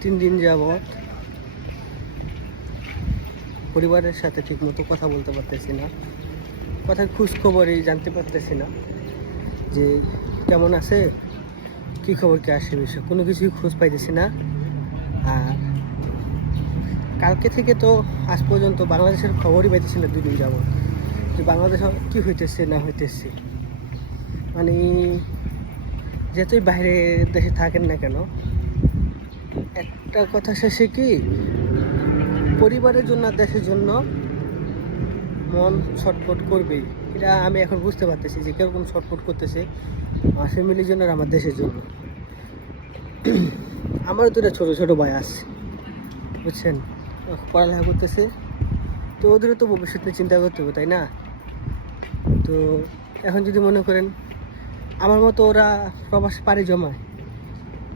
3 দিন যাবৎ পরিবারের সাথে ঠিক মতো কথা বলতে পারতেছি না, কথার খোঁজ খবরই জানতে পারতেছি না যে কেমন আছে, কী খবর, কে আসে, বিষয় কোনো কিছুই খোঁজ পাইতেছি না। আর কালকে থেকে তো আজ পর্যন্ত বাংলাদেশের খবরই পাইতেছি না 2 দিন যাবৎ, যে বাংলাদেশ কী হইতেছে না হইতেছে। মানে যতই বাইরে দেশে থাকেন না কেন, একটা কথা শেষে কি, পরিবারের জন্য আর দেশের জন্য মন ছটফট করবেই। এটা আমি এখন বুঝতে পারতেছি যে কীরকম ছটফট করতেছে আমার ফ্যামিলির জন্য আর আমার দেশের জন্য। আমারও 2টা ছোটো ছোটো ভাই আছে, বুঝছেন, পড়ালেখা করতেছে, তো ওদেরও তো ভবিষ্যৎ নিয়ে চিন্তা করতে হবে, তাই না? তো এখন যদি মনে করেন আমার মতো ওরা প্রবাস পাড়ি জমায়,